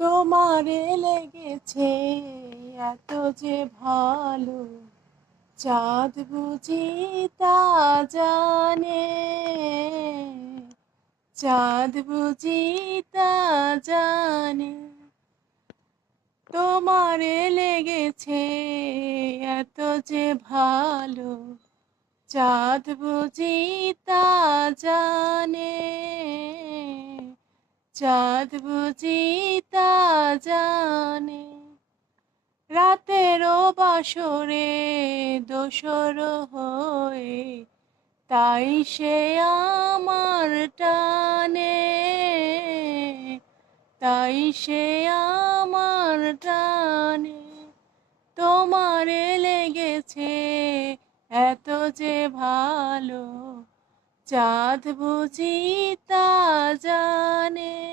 তোমারে লেগেছে এত যে ভালো, চাঁদ বুঝি তা জানে, চাঁদ বুঝি তা জানে। তোমারে লেগেছে এত যে ভালো, চাঁদ বুঝি তা জানে, চাঁদ বুঝি তা জানে। রাতেরও বাসরে দোসর হয়ে, তাই সে আমার টানে, তাই সে আমার টানে। তোমারে লেগেছে এত যে ভালো, চাঁদ বুঝি তা জানে।